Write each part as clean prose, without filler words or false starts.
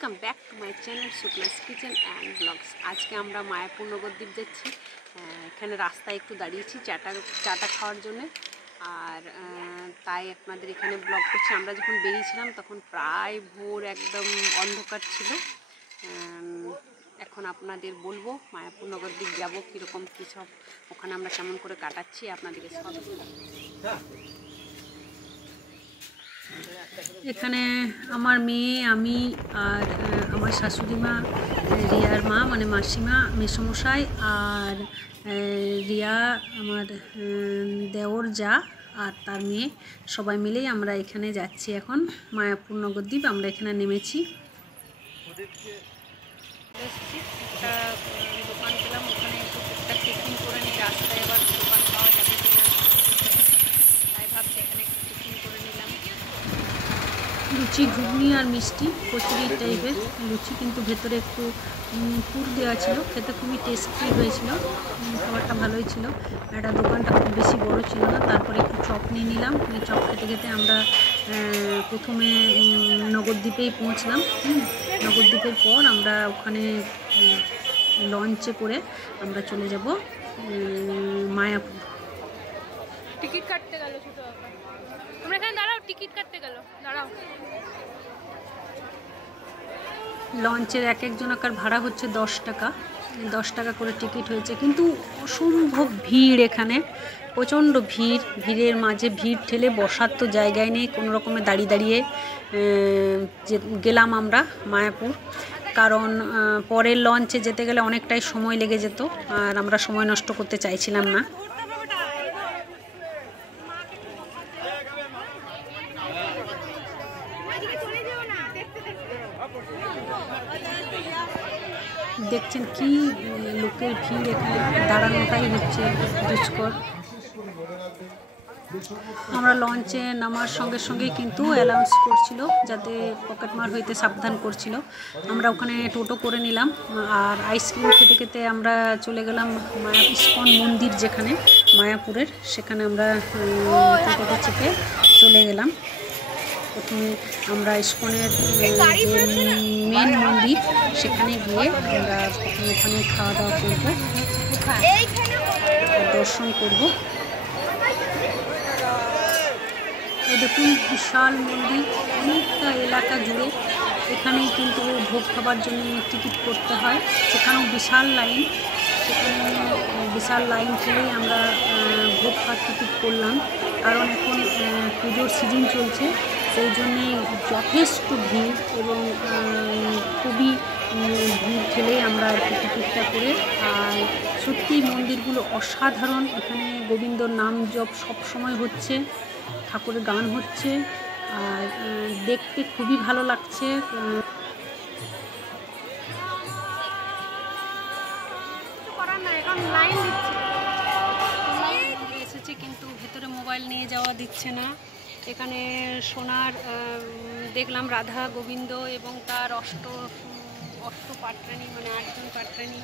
Welcome back to my channel Shukla's kitchen and blogs. আজকে আমরা মায়াপুর নগরদ্বীপ যাচ্ছি। এখানে রাস্তায় একটু দাঁড়িয়েছি চাটা খাওয়ার জন্য, আর তাই আপনাদের এখানে ব্লগ করছি। আমরা যখন বেরিয়েছিলাম তখন প্রায় ভোর, একদম অন্ধকার ছিল। এখন আপনাদের বলবো মায়াপুর নগরদ্বীপ যাবো, কীরকম কী সব ওখানে আমরা কেমন করে কাটাচ্ছি আপনাদেরকে সব। এখানে আমার মেয়ে, আমি আর আমার শাশুড়ি মা, রিয়ার মা মানে মাসিমা, মেসমশাই, আর রিয়া আমার দেওর যা আর তার মেয়ে, সবাই মিলেই আমরা এখানে যাচ্ছি এখন মায়াপুর নগরদ্বীপ। আমরা এখানে নেমেছি। একটা দোকান পেলাম, ওখানে একটু টুকটাক টিফিন করে নিই। রাস্তায় এবার দোকান পাওয়া যাবে কিনা তাই ভাবছি এখানে একটু টিফিন করে নিলাম। লুচি, ঘুগনি আর মিষ্টি, কচুরি টাইপের লুচি, কিন্তু ভেতরে একটু পুর দেওয়া ছিল। খেতে খুবই টেস্টি হয়েছিল, খাবারটা ভালোই ছিল। একটা দোকানটা খুব বেশি বড় ছিল না। তারপরে একটু চপ নিয়ে নিলাম। চপ খেতে খেতে আমরা প্রথমে নগরদ্বীপেই পৌঁছলাম। নগরদ্বীপের পর আমরা ওখানে লঞ্চে করে আমরা চলে যাব মায়াপুর। টিকিট কাটতে গেল ছোট আপা, তোমরা এখানে দাঁড়াও, টিকিট কাটতে গেল, দাঁড়াও। লঞ্চের এক একজনাকার ভাড়া হচ্ছে 10 টাকা, 10 টাকা করে টিকিট হয়েছে। কিন্তু অসম্ভব ভিড় এখানে, প্রচণ্ড ভিড়। ভিড়ের মাঝে ভিড় ঠেলে বসার তো জায়গায় নেই, কোনো রকমে দাঁড়িয়ে দাঁড়িয়ে গেলাম আমরা মায়াপুর। কারণ পরের লঞ্চে যেতে গেলে অনেকটাই সময় লেগে যেত, আর আমরা সময় নষ্ট করতে চাইছিলাম না। দেখছেন কি লোকের ভিড়, এখানে দাঁড়ানোটাই হচ্ছে দুষ্কর। আমরা লঞ্চে নামার সঙ্গে সঙ্গেই কিন্তু অ্যালাউন্স করছিল, যাতে পকেটমার হইতে সাবধান করছিল। আমরা ওখানে টোটো করে নিলাম, আর আইসক্রিম খেতে খেতে আমরা চলে গেলাম ইস্কন মন্দির যেখানে মায়াপুরের, সেখানে আমরা টোটোটা চেপে চলে গেলাম। প্রথমে আমরা ইস্কনের যে মেন মন্দির সেখানে গিয়ে আমরা প্রথমে ওখানে খাওয়া দাওয়া করব, দর্শন করব। এই দেখুন বিশাল মন্দির, অনেকটা এলাকা জুড়ে। এখানেই কিন্তু ভোগ খাবার জন্য টিকিট করতে হয়, সেখানেও বিশাল লাইন। সেখানে বিশাল লাইন ঠেলেই আমরা ভোগ খাওয়ার টিকিট করলাম। কারণ এখন পুজোর সিজন চলছে, সেই জন্যে যথেষ্ট ভিড়, এবং খুবই ভিড় ঠেলেই আমরা টিকিটটা করে। আর সত্যি মন্দিরগুলো অসাধারণ। এখানে গোবিন্দর নাম জপ সবসময় হচ্ছে, ঠাকুরের গান হচ্ছে, আর দেখতে খুবই ভালো লাগছে। এসেছে কিন্তু ভেতরে মোবাইল নিয়ে যাওয়া দিচ্ছে না। এখানে সোনার দেখলাম রাধা গোবিন্দ এবং তার অষ্ট পাটরানী, মানে 8 জন পাটরানী,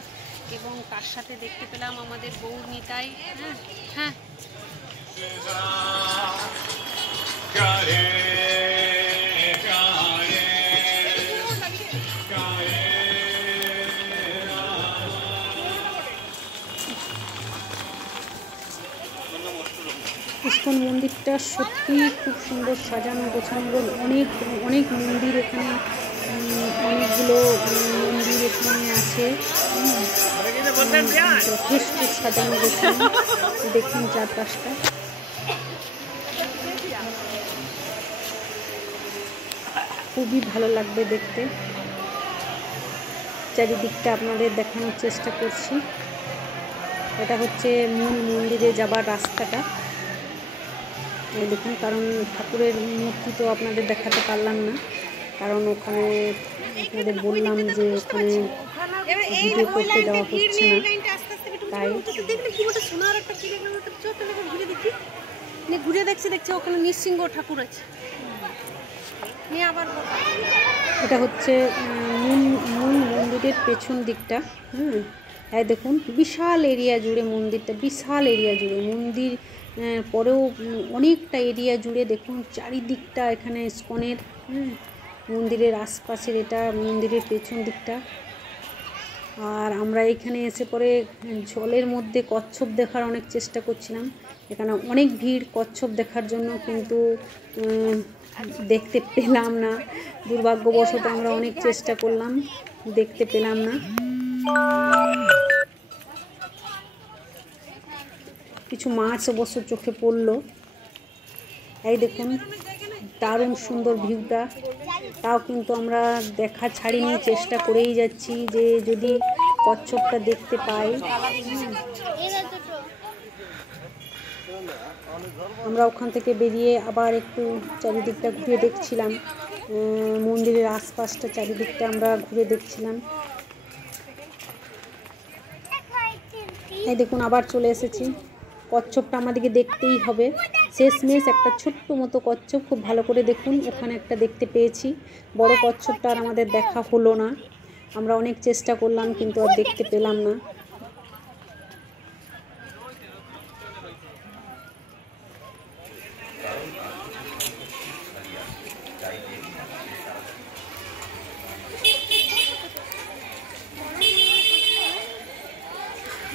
এবং তার সাথে দেখতে পেলাম আমাদের গৌর নিতাই। হ্যাঁ ইস্কন মন্দিরটা সত্যি খুব সুন্দর সাজানো গোছানো। অনেক মন্দির এখানে, অনেকগুলো মন্দির এখানে আছে, যথেষ্ট সাজানো গোছানো। দেখুন চারপাশটা খুবই ভালো লাগবে দেখতে। চারিদিকটা আপনাদের দেখানোর চেষ্টা করছি। এটা হচ্ছে মূল মন্দিরে যাবার রাস্তাটা, দেখুন। কারণ ঠাকুরের মূর্তি তো আপনাদের দেখাতে পারলাম না, কারণ ওখানে আপনাদের বললাম যে ওখানে ভিডিও করতে দেওয়া হচ্ছে না, তাই ঘুরে দেখছি ওখানে নৃসিংহ ঠাকুর আছে। এটা হচ্ছে মূল মন্দিরের পেছন দিকটা। এই দেখুন বিশাল এরিয়া জুড়ে মন্দিরটা, বিশাল এরিয়া জুড়ে মন্দির পরেও অনেকটা এরিয়া জুড়ে দেখুন চারিদিকটা এখানে ইস্কনের মন্দিরের আশপাশের, এটা মন্দিরের পেছন দিকটা। আর আমরা এখানে এসে পরে জলের মধ্যে কচ্ছপ দেখার অনেক চেষ্টা করছিলাম। এখানে অনেক ভিড় কচ্ছপ দেখার জন্য, কিন্তু দেখতে পেলাম না। দুর্ভাগ্যবশত আমরা অনেক চেষ্টা করলাম, দেখতে পেলাম না। কিছু মাছ অবশ্য চোখে পড়লো। এই দেখুন দারুণ সুন্দর ভিউটা, তাও কিন্তু আমরা দেখা ছাড়িনি, চেষ্টা করেই যাচ্ছি যে যদি কচ্ছপটা দেখতে পাই। আমরা ওখান থেকে বেরিয়ে আবার একটু চারিদিকটা ঘুরে দেখছিলাম, মন্দিরের আশপাশটা চারিদিকটা আমরা ঘুরে দেখছিলাম। এই দেখুন আবার চলে এসেছি। কচ্ছপটা আমাদেরকে দেখতেই হবে, শেষমেশ একটা ছোট্ট মতো কচ্ছপ, খুব ভালো করে দেখুন, ওখানে একটা দেখতে পেয়েছি। বড় কচ্ছপটা আর আমাদের দেখা হলো না, আমরা অনেক চেষ্টা করলাম কিন্তু আর দেখতে পেলাম না।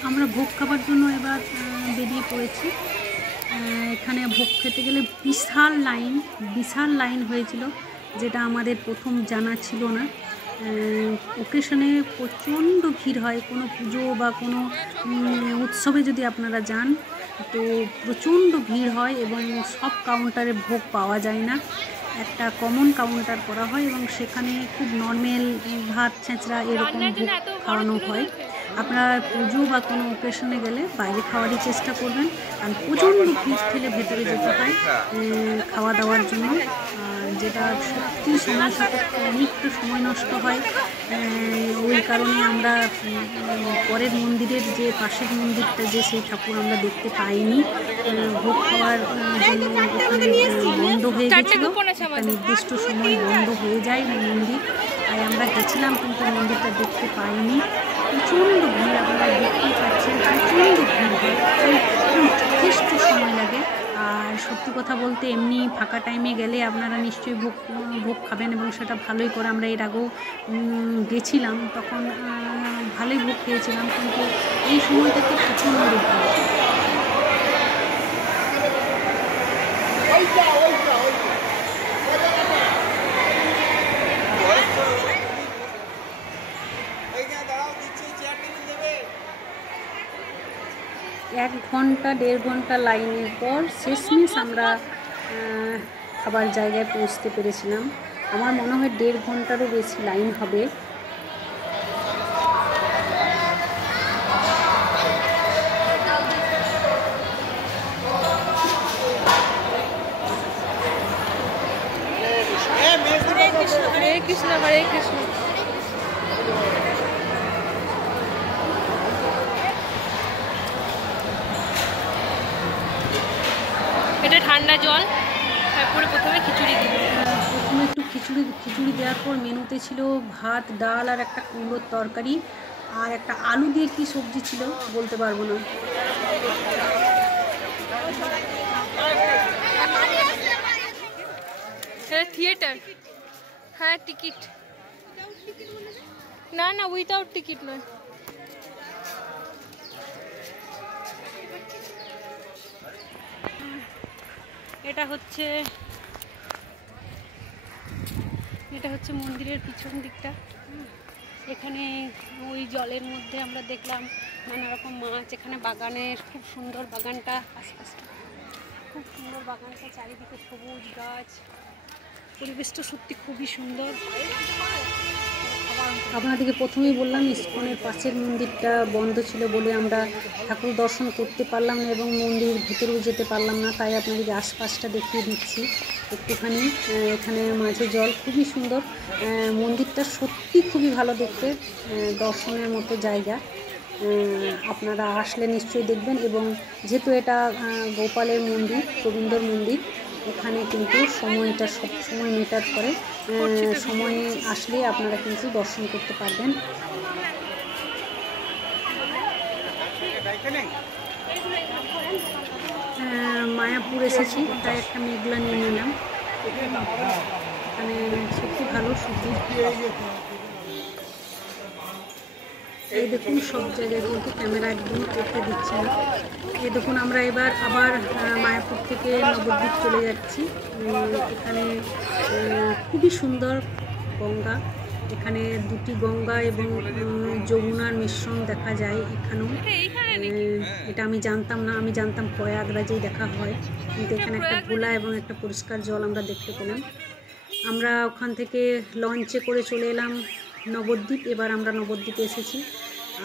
আমরা ভোগ খাবার জন্য এবার বেরিয়ে পড়েছি। এখানে ভোগ খেতে গেলে বিশাল লাইন হয়েছিল, যেটা আমাদের প্রথম জানা ছিল না। ওকেশনে প্রচণ্ড ভিড় হয়, কোনো পুজো বা কোনো উৎসবে যদি আপনারা যান তো প্রচণ্ড ভিড় হয় এবং সব কাউন্টারে ভোগ পাওয়া যায় না। একটা কমন কাউন্টার করা হয় এবং সেখানে খুব নর্মাল ভাত ছেঁচড়া এরকম ভোগ খাওয়ানো হয়। আপনারা পুজো বা কোনো অকেশনে গেলে বাইরে খাওয়ারই চেষ্টা করবেন, কারণ প্রচণ্ড ভিড় ঠেলে ভেতরে যেতে হয় খাওয়া দাওয়ার জন্য, যেটা সত্যি সময় সাপেক্ষ, অনেকটা সময় নষ্ট হয়। ওই কারণে আমরা পরের মন্দিরের যে পাশের মন্দিরটা, যে সেই ঠাকুর আমরা দেখতে পাইনি। ভোগ খাওয়ার জন্য ওখানে বন্ধ হয়ে গেছিলো, একটা নির্দিষ্ট সময় বন্ধ হয়ে যায় মন্দির, তাই আমরা গেছিলাম কিন্তু মন্দিরটা দেখতে পাইনি। প্রচণ্ড ভিড়, আপনারা দেখতেই পাচ্ছেন, প্রচণ্ড ভিড় হয়, যথেষ্ট সময় লাগে। আর সত্যি কথা বলতে এমনি ফাঁকা টাইমে গেলে আপনারা নিশ্চয়ই ভোগ খাবেন, এবং সেটা ভালোই করে। আমরা এর আগেও গেছিলাম, তখন ভালোই ভোগ খেয়েছিলাম, কিন্তু এই সময়টাতে প্রচণ্ড ভিড়। এক ঘন্টা 1.5 ঘন্টা লাইনের পর শেষমেশ আমরা খাবার জায়গায় পৌঁছতে পেরেছিলাম। আমার মনে হয় 1.5 ঘন্টারও বেশি লাইন হবে। হরে কৃষ্ণ হরে কৃষ্ণ। এটা ঠান্ডা জল, তারপরে প্রথমে খিচুড়ি দিই। প্রথমে একটু খিচুড়ি দেওয়ার পর মেনুতে ছিল ভাত, ডাল আর একটা কুমড়োর তরকারি, আর একটা আলু দিয়ে কি সবজি ছিল বলতে পারবো না। থিয়েটার, হ্যাঁ টিকিট না, না উইথাউট টিকিট নয়। এটা হচ্ছে মন্দিরের পিছন দিকটা। এখানে ওই জলের মধ্যে আমরা দেখলাম নানা রকম মাছ। এখানে বাগানের খুব সুন্দর, বাগানটা আশপাশটা খুব সুন্দর, বাগানটা চারিদিকে সবুজ গাছ, পরিবেশটা সত্যি খুবই সুন্দর। আপনাদেরকে প্রথমেই বললাম ইস্কনের পাশের মন্দিরটা বন্ধ ছিল বলে আমরা ঠাকুর দর্শন করতে পারলাম না এবং মন্দির ভিতরেও যেতে পারলাম না, তাই আপনাদেরকে আশপাশটা দেখিয়ে দিচ্ছি একটুখানি। এখানে মাঝে জল, খুবই সুন্দর মন্দিরটা, সত্যি খুবই ভালো দেখতে, দর্শনের মতো জায়গা। আপনারা আসলে নিশ্চয়ই দেখবেন। এবং যেহেতু এটা গোপালের মন্দির, গোবিন্দর মন্দির, এখানে কিন্তু সময়টা সব সময় মেটার করে, সময়ে আসলে আপনারা কিন্তু দর্শন করতে পারবেন। মায়াপুর এসেছি, তাই একটা মেঘলা নিয়ে নিলাম। এখানে সত্যি ভালো সুন্দর। এই দেখুন সব জায়গায় কিন্তু ক্যামেরা একদম করতে দিচ্ছে না। এই দেখুন আমরা এবার আবার মায়াপুর থেকে নবদ্বীপ চলে যাচ্ছি। এখানে খুবই সুন্দর গঙ্গা, এখানে দুটি গঙ্গা এবং যমুনার মিশ্রণ দেখা যায় এখানেও। এটা আমি জানতাম না, আমি জানতাম প্রয়াগরাজেই দেখা হয়, কিন্তু এখানে একটা খোলা এবং একটা পরিষ্কার জল আমরা দেখতে পেলাম। আমরা ওখান থেকে লঞ্চে করে চলে এলাম নবদ্বীপ। এবার আমরা নবদ্বীপে এসেছি,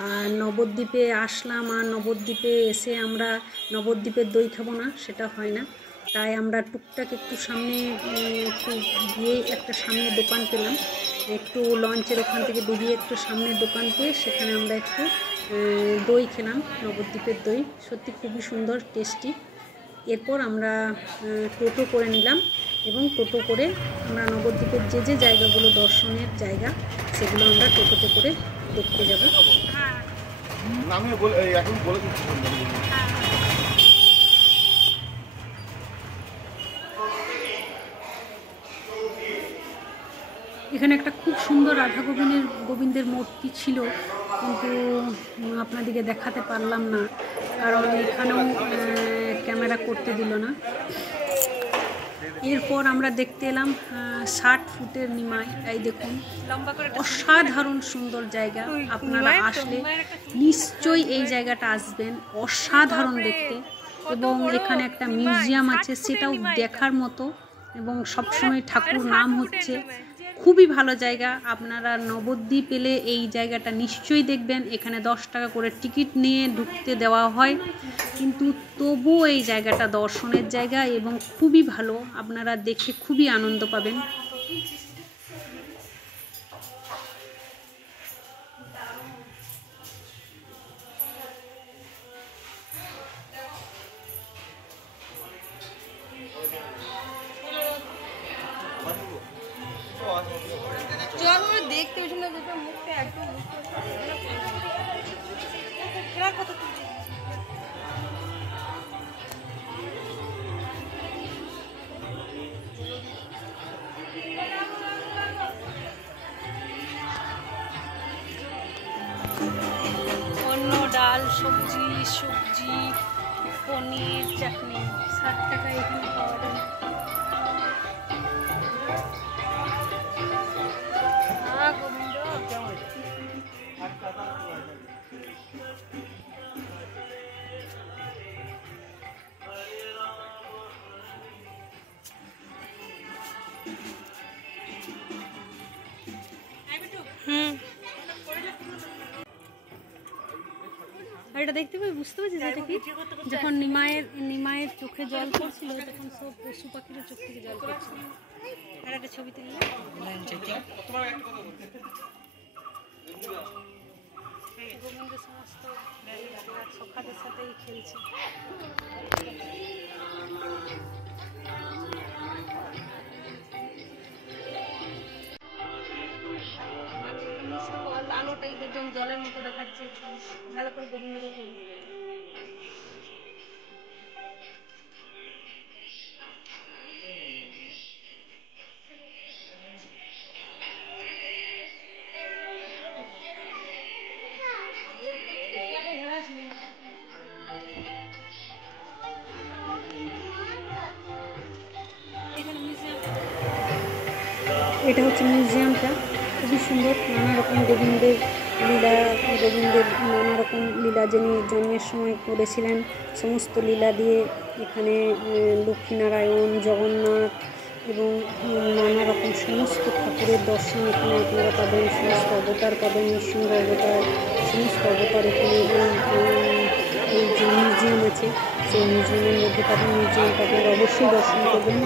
আর নবদ্বীপে আসলাম, আর নবদ্বীপে এসে আমরা নবদ্বীপের দই খাবো না, সেটা হয় না। তাই আমরা টুকটাক একটু সামনে একটু গিয়ে একটা সামনে দোকান পেলাম, একটু লঞ্চের ওখান থেকে বেরিয়ে একটু সামনে দোকান পেয়ে সেখানে আমরা একটু দই খেলাম, নবদ্বীপের দই, সত্যি খুবই সুন্দর, টেস্টি। এরপর আমরা টোটো করে নিলাম এবং টোটো করে আমরা নবদ্বীপের যে যে জায়গাগুলো দর্শনের জায়গা সেগুলো আমরা টোটোতে করে দেখতে যাব। এখানে একটা খুব সুন্দর রাধা গোবিন্দের মূর্তি ছিল, কিন্তু আপনাদেরকে দেখাতে পারলাম না, কারণ এখানেও ক্যামেরা করতে দিল না। এরপর আমরা দেখতে এলাম 60 ফুটের নিমাই। এই দেখুন অসাধারণ সুন্দর জায়গা, আপনারা আসলে নিশ্চয়ই এই জায়গাটা আসবেন, অসাধারণ দেখতে। এবং এখানে একটা মিউজিয়াম আছে, সেটাও দেখার মতো, এবং সবসময় ঠাকুর নাম হচ্ছে। খুবই ভালো জায়গা, আপনারা নবদ্বীপ এলে এই জায়গাটা নিশ্চয়ই দেখবেন। এখানে 10 টাকা করে টিকিট নিয়ে ঢুকতে দেওয়া হয়, কিন্তু তবুও এই জায়গাটা দর্শনের জায়গা এবং খুবই ভালো, আপনারা দেখে খুবই আনন্দ পাবেন। দেখতে মুখটা একদম অন্য ডাল, সবজি, পনির, চাটনি 60 টাকা এখানে পাওয়া যায়। আর এটা দেখতে পাই, বুঝতে পারছি যেটা কি, যখন নিমায়ের চোখে জল পড়ছিল তখন সব পশু পাখির চোখ থেকে জল পড়ছিল। আর একটা ছবি তুললে গোবিন্দ সমস্ত সখাদের সাথেই খেলছে। আলোটা একদম জলের মতো দেখাচ্ছে, ভালো করে গোবিন্দকে এটা হচ্ছে মিউজিয়ামটা, খুবই সুন্দর, নানা রকম গোবিন্দের নানা রকম লীলা যিনি জন্মের সময় করেছিলেন, সমস্ত লীলা দিয়ে এখানে লক্ষ্মীনারায়ণ, জগন্নাথ এবং নানা রকম সমস্ত ঠাকুরের দর্শন এখানে আপনারা পাবেন, সমস্ত অবতার পাবেন, নৃসিংহ অবতার, সমস্ত অবতার এখানে এই যে মিউজিয়াম আছে সেই মিউজিয়ামের মধ্যে পাবেন। মিউজিয়ামটা আপনারা অবশ্যই দর্শন করবেন।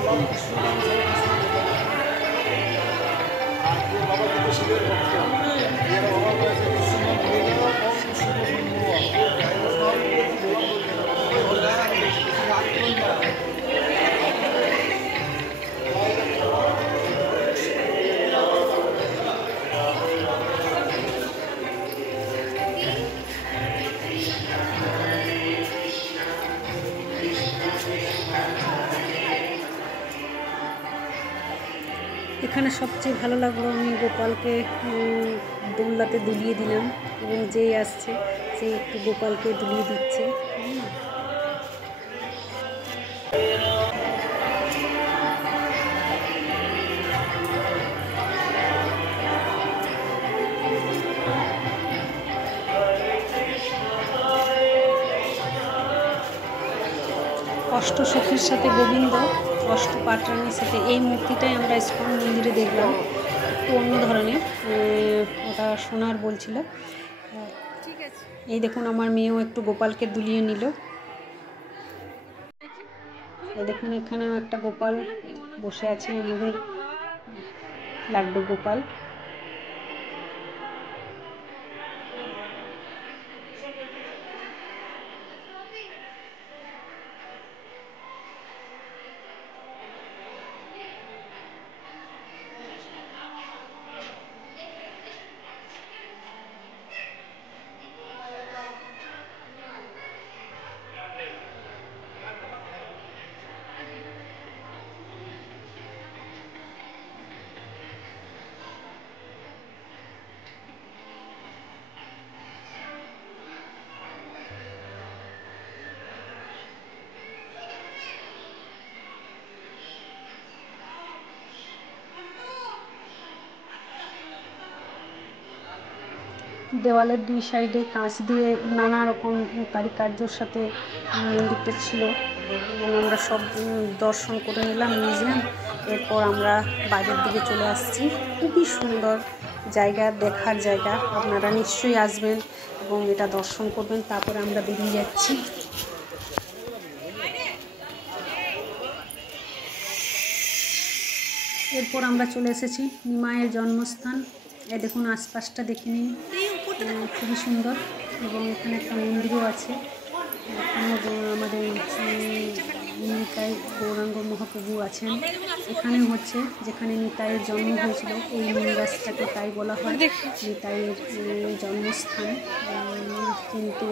এখানে এখানে সবচেয়ে ভালো লাগলো, আমি গোপালকে দোলনাতে দুলিয়ে দিলাম এবং যেই আসছে সে একটু গোপালকে দুলিয়ে দিচ্ছে। অষ্টসখীর সাথে গোবিন্দ, অষ্টপাটরানীর সাথে এই মূর্তিটাই আমরা ইস্কন মন্দিরে দেখলাম, একটু অন্য ধরনের, ওটা সোনার বলছিল। ঠিক আছে। এই দেখুন আমার মেয়েও একটু গোপালকে দুলিয়ে নিল। এই দেখুন এখানেও একটা গোপাল বসে আছে, আমাদের লাড্ডু গোপাল। দেওয়ালের দুই সাইডে কাঁচ দিয়ে নানা রকম কারুকার্যর সাথে লিখেছিল এবং আমরা সব দর্শন করে নিলাম মিউজিয়াম। এরপর আমরা বাইরের দিকে চলে আসছি। খুবই সুন্দর জায়গা, দেখার জায়গা, আপনারা নিশ্চয়ই আসবেন এবং এটা দর্শন করবেন। তারপরে আমরা বেরিয়ে যাচ্ছি। এরপর আমরা চলে এসেছি নিমাইয়ের জন্মস্থান। এই দেখুন আশপাশটা দেখে নিন, খুবই সুন্দর এবং এখানে একটা মন্দিরও আছে। এখানেও আমাদের নিতাই গৌরাঙ্গ মহাপ্রভু আছেন। এখানে হচ্ছে যেখানে নিতাইয়ের জন্ম হয়েছিল, এই নিবাসটাকে তাই বলা হয় নিতাইয়ের জন্মস্থান। কিন্তু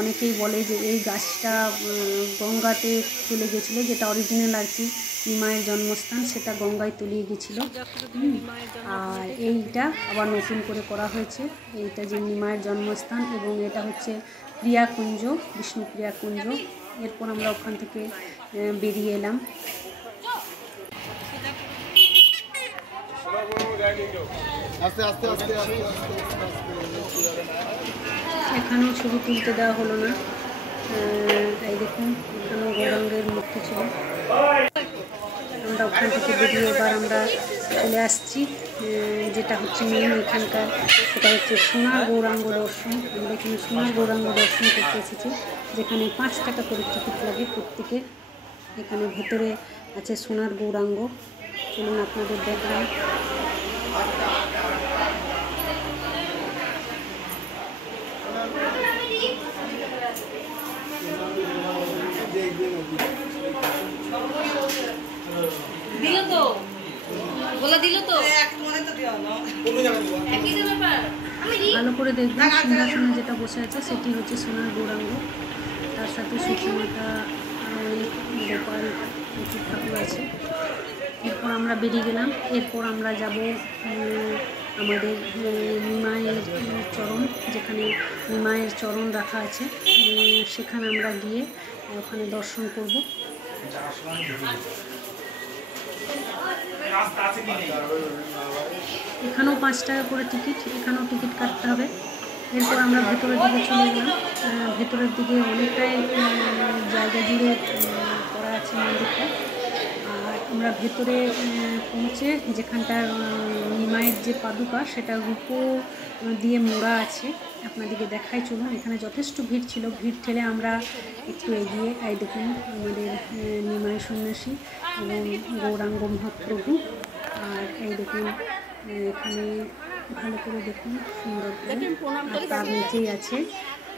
অনেকেই বলে যে এই গাছটা গঙ্গাতে চলে গেছিলো, যেটা অরিজিনাল আর কি নিমাইয়ের জন্মস্থান, সেটা গঙ্গায় তলিয়ে গেছিল। আর এইটা আবার নতুন করে করা হয়েছে, এইটা যে নিমাইয়ের জন্মস্থান, এবং এটা হচ্ছে ক্রিয়াকুঞ্জ, বিষ্ণু ক্রিয়াকুঞ্জ। এরপর আমরা ওখান থেকে বেরিয়ে এলাম। এখানেও ছবি তুলতে দেওয়া হলো না। এই দেখুন এখানেও গৌরাঙ্গের মূর্তি ছিল। আমরা ওখান থেকে বেরিয়ে এবার আমরা চলে আসছি যেটা হচ্ছে মেন এখানকার, সেটা হচ্ছে সোনার গৌরাঙ্গ দর্শন। আমরা এখানে সোনার গৌরাঙ্গ দর্শন করতে এসেছি, যেখানে 5 টাকা করে টিকিট লাগে প্রত্যেকের। এখানে ভেতরে আছে সোনার গৌরাঙ্গ। চলুন আপনাদের দেখাই। ভালো করে দেখবেন, সিংহাসনে যেটা বসে আছে সেটি হচ্ছে সোনার গৌরাঙ্গ, তার সাথে সুচিমাতা গোপাল প্রচুর ঠাকুর আছে। এরপর আমরা বেরিয়ে গেলাম। এরপর আমরা যাব আমাদের নিমাইয়ের চরণ, যেখানে নিমাইয়ের চরণ রাখা আছে, সেখানে আমরা গিয়ে ওখানে দর্শন করব। এখানেও 5 টাকা করে টিকিট, এখানেও টিকিট কাটতে হবে। এরপর আমরা ভেতরের দিকে চলে গেলাম। ভেতরের দিকে অনেকটাই জায়গা জুড়ে করা আছে মন্দিরটা। আর আমরা ভেতরে পৌঁছে যেখানটার নিমাইয়ের যে পাদুকা, সেটা রূপো দিয়ে মোড়া আছে, আপনাদেরকে দেখাই। চলুন, এখানে যথেষ্ট ভিড় ছিল, ভিড় ঠেলে আমরা একটু এগিয়ে এই দেখুন আমাদের নিমাই সন্ন্যাসী এবং গৌরাঙ্গ মহাপ্রভু। আর এই দেখুন এখানে ভালো করে দেখুন, সুন্দর করে, আর তার নিচেই আছে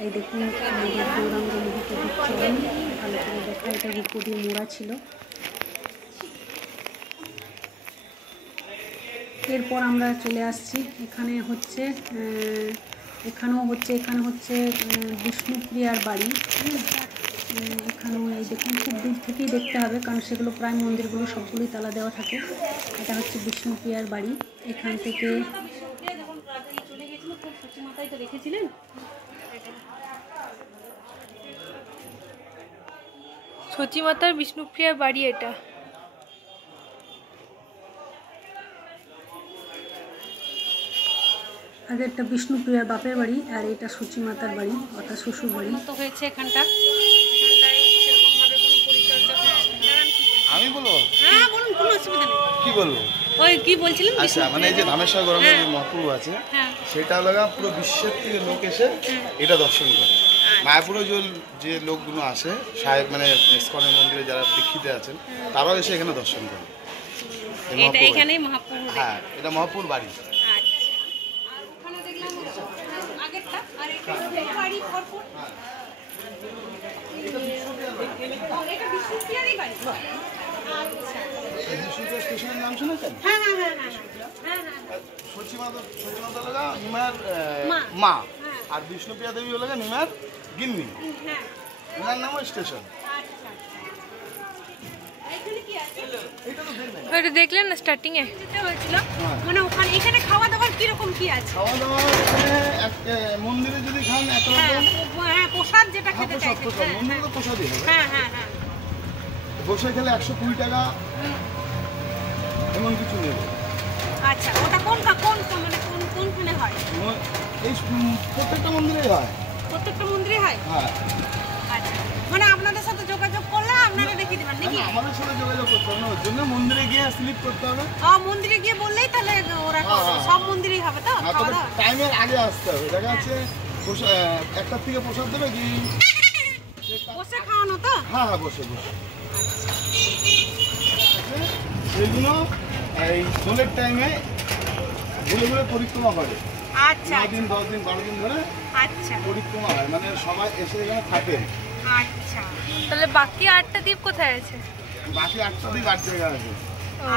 এই দেখুন আমাদের গৌরাঙ্গ মহাপ্রভুর চরণ। ভালো করে দেখা, এটা রূপো দিয়ে মোড়া ছিল। এরপর আমরা চলে আসছি, এখানে হচ্ছে এখানে হচ্ছে বিষ্ণুপ্রিয়ার বাড়ি। এখানেও এই দেখুন খুব দূর থেকেই দেখতে হবে, কারণ সেগুলো প্রায় মন্দিরগুলো সবগুলোই তালা দেওয়া থাকে। এটা হচ্ছে বিষ্ণুপ্রিয়ার বাড়ি। এখান থেকে চলে গেছিল খুব সচি মাথায় তো রেখেছিলেন। সচি মাতার বিষ্ণুপ্রিয়ার বাড়ি এটা। আগেরটা বিষ্ণুপ্রিয়ার বাপের বাড়ি, আর এটা সচি মাতার বাড়ি অর্থাৎ শ্বশুর বাড়ি। তো হয়েছে এখানটা, এখানটায় সেরকম ভাবে কোনো পরিচর্যা হচ্ছে না। আমি বলবো? হ্যাঁ বলুন, কোনো অসুবিধা নেই। কি বলবো? ওই কি বলছিলেন? আচ্ছা, মানে এই যে ধামেশ্বর গরমে যে মহাপ্রভু আছে, হ্যাঁ সেটা লাগা পুরো বিশ্বের থেকে লোক এসে এটা দর্শন করে। মায়াপুরে যে লোকগুলো আসে সাহেব, মানে ইসকনের মন্দিরে যারা দীক্ষিতে আছেন, তারাও এসে এখানে দর্শন করে। এটা এখানেই মহাপ্রভু। হ্যাঁ, এটা মহাপুর বাড়ি। আচ্ছা, আর ওখানে দেখলাম আগেরটা, আর এটা বাড়ি পরপর। এটা বিষ্ণুপ্রিয়ারই বাড়ি। আচ্ছা, বিষ্ণুপ্রিয়া স্টেশনের নাম শুনেছেন? হ্যাঁ হ্যাঁ হ্যাঁ হ্যাঁ হ্যাঁ হ্যাঁ। সচি মাতা লাগা নিমার মা, আর বিষ্ণুপ্রিয়া দেবী লাগা নিমার গিন্নি। হ্যাঁ, ওনার নামও স্টেশন। আচ্ছা। এখানে কি আছে? এটা তো দেখবেন, ওটা দেখলেন না স্টার্টিং এ যেটা হয়েছিল, মানে ওখানে এখানে খাওয়া দাওয়ার কি রকম কি আছে? খাওয়া দাওয়া এখানে মন্দিরে যদি খান এত হ্যাঁ, প্রসাদ যেটা খেতে চাইছেন। মন্দিরে তো প্রসাদই হবে। হ্যাঁ হ্যাঁ হ্যাঁ। বসে খেলে 120 টাকা, এমন কিছু নেবে। আচ্ছা, ওটা মানে কোনখানে হয়? এই প্রত্যেকটা মন্দিরেই হয়। প্রত্যেকটা মন্দিরে হয়? হ্যাঁ। আচ্ছা, মানে আপনাদের সাথে যোগাযোগ করলে আপনারা দেখিয়ে দেবেন নাকি? আমাদের সাথে যোগাযোগ করতে হবে না, ওর জন্য মন্দিরে গিয়ে স্লিপ করতে হবে। মন্দিরে গিয়ে বললেই তাহলে ওরা সব মন্দিরেই হবে তো খাওয়া দাওয়া? টাইমের আগে আসতে হবে। দেখা যাচ্ছে 1টার থেকে প্রসাদ দেবে কি বসে খাওয়ানো তো? হ্যাঁ হ্যাঁ, বসে বসে। সেগুলো এই দোলের টাইমে ঘুরে ঘুরে পরিক্রমা করে। আচ্ছা 9 দিন 10 দিন 12 দিন ধরে আচ্ছা পরিক্রমা হয়, মানে সবাই এসে এখানে থাকেন। আচ্ছা, তাহলে বাকি 8টা দ্বীপ কোথায় আছে? বাকি 8টা দ্বীপ 8 জায়গা আছে।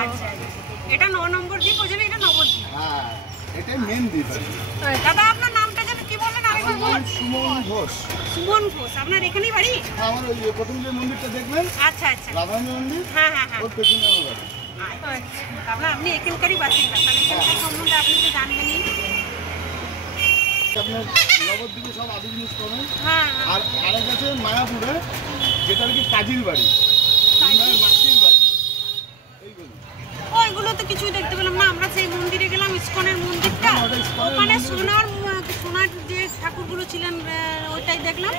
আচ্ছা, এটা 9 নম্বর দ্বীপ, ওই জন্য এটা নবদ্বীপ। হ্যাঁ, এটাই মেন দ্বীপ। দাদা আপনার নামটা যেন কি বললেন আরেকবার বলুন? সুমন ঘোষ। সুমন ঘোষ। আপনার এখানেই বাড়ি? হ্যাঁ, আমার ওই প্রথম যে মন্দিরটা দেখলেন, আচ্ছা আচ্ছা, রাধারানী মন্দির, হ্যাঁ হ্যাঁ হ্যাঁ। ওর পেছনে আমার বাড়ি। আচ্ছা, তাহলে আপনি এখানকারই বাসিন্দা, তাহলে এখানকার সম্বন্ধে আপনি তো জানবেনই। আপনার নবদ্বীপে সব আদি জিনিস পাবেন। হ্যাঁ আর আরেক আছে মায়াপুরে, যেটা আর কি কাজীর বাড়ি, মাসির বাড়ি, এইগুলো। ওইগুলো তো কিছুই দেখতে পেলাম না। আমরা সেই মন্দিরে গেলাম, ইসকনের মন্দিরটা, ওখানে সোনার যে ঠাকুরগুলো ছিলেন ওইটাই দেখলাম,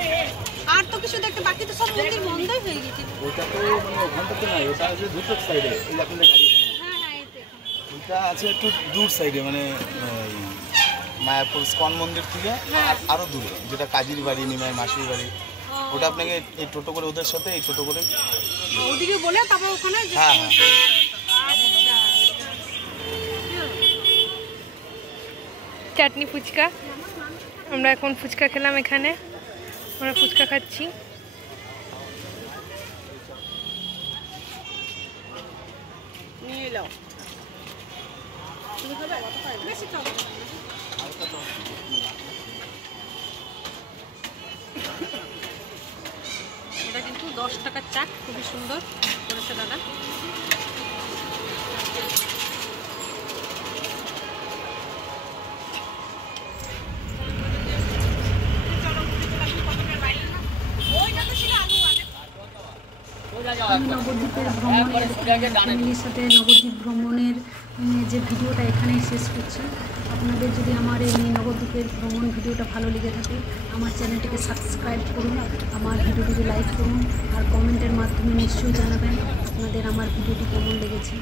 আর তো কিছু দেখতে, বাকি তো সব মন্দির বন্ধই হয়ে গেছে। ওটা তো মানে ওখানটাতে নাই, ওটা আছে দুটোর সাইডে। এই আপনাদের গাড়ি হ্যাঁ হ্যাঁ, এই তো ওইটা আছে একটু দূর সাইডে, মানে মায়াপুর স্কন মন্দির থেকে আরো দূরে, যেটা কাজীর বাড়ি, নিমাই মাসির বাড়ি। ওটা আপনাকে এই টোটো করে, ওদের সাথে এই টোটো করে ওদিকে বলে তারপর ওখানে। হ্যাঁ হ্যাঁ। চাটনি ফুচকা, আমরা এখন ফুচকা খেলাম এখানে, আমরা ফুচকা খাচ্ছি। নিয়ে নাও, বেশি খাবো। এটা কিন্তু 10 টাকার চাট, খুবই সুন্দর করেছে দাদা। আমি নবদ্বীপের ভ্রমণের ফ্যামিলির সাথে নবদ্বীপ ভ্রমণের যে ভিডিওটা এখানেই শেষ করছি। আপনাদের যদি আমার এই নবদ্বীপের ভ্রমণ ভিডিওটা ভালো লেগে থাকে, আমার চ্যানেলটিকে সাবস্ক্রাইব করুন, আমার ভিডিওটিকে লাইক করুন, আর কমেন্টের মাধ্যমে নিশ্চয়ই জানাবেন আপনাদের আমার ভিডিওটি কেমন লেগেছে।